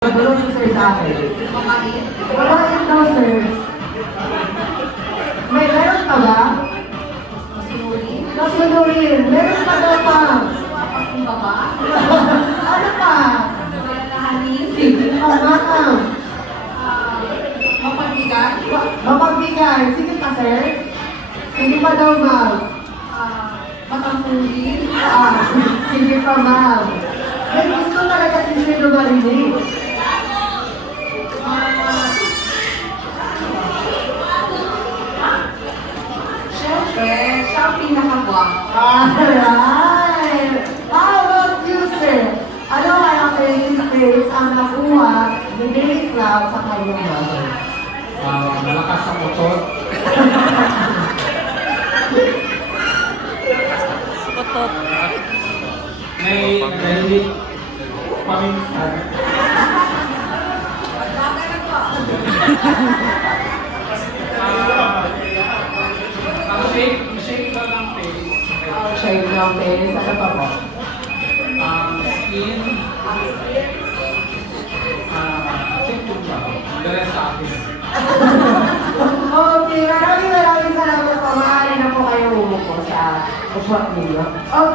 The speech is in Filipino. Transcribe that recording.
Tulong si sir sa akin. Mabait daw, sir. Meron pa ba? Masunurin. Meron pa daw pa. Ano pa? Sige pa, ma'am. Mapagbigay. Sige pa, sir. Sige pa daw, ma'am. Sige pa, ma'am. May gusto talaga si sir na marinig. Siyempre, siya ang pinakagwapo. Alright! How about you, sir? Ano ang face ang nakuha ni Daily Cloud sa kanyang mother? Malakas sa motor. May nag-edit paminsan. Shake ba ng face? Shave ng face. Ano pa po? Skin. Symptom ba? The rest sa akin. Okay, maraming salamat po. Maaari na po kayo umupo sa upuan ninyo. Okay.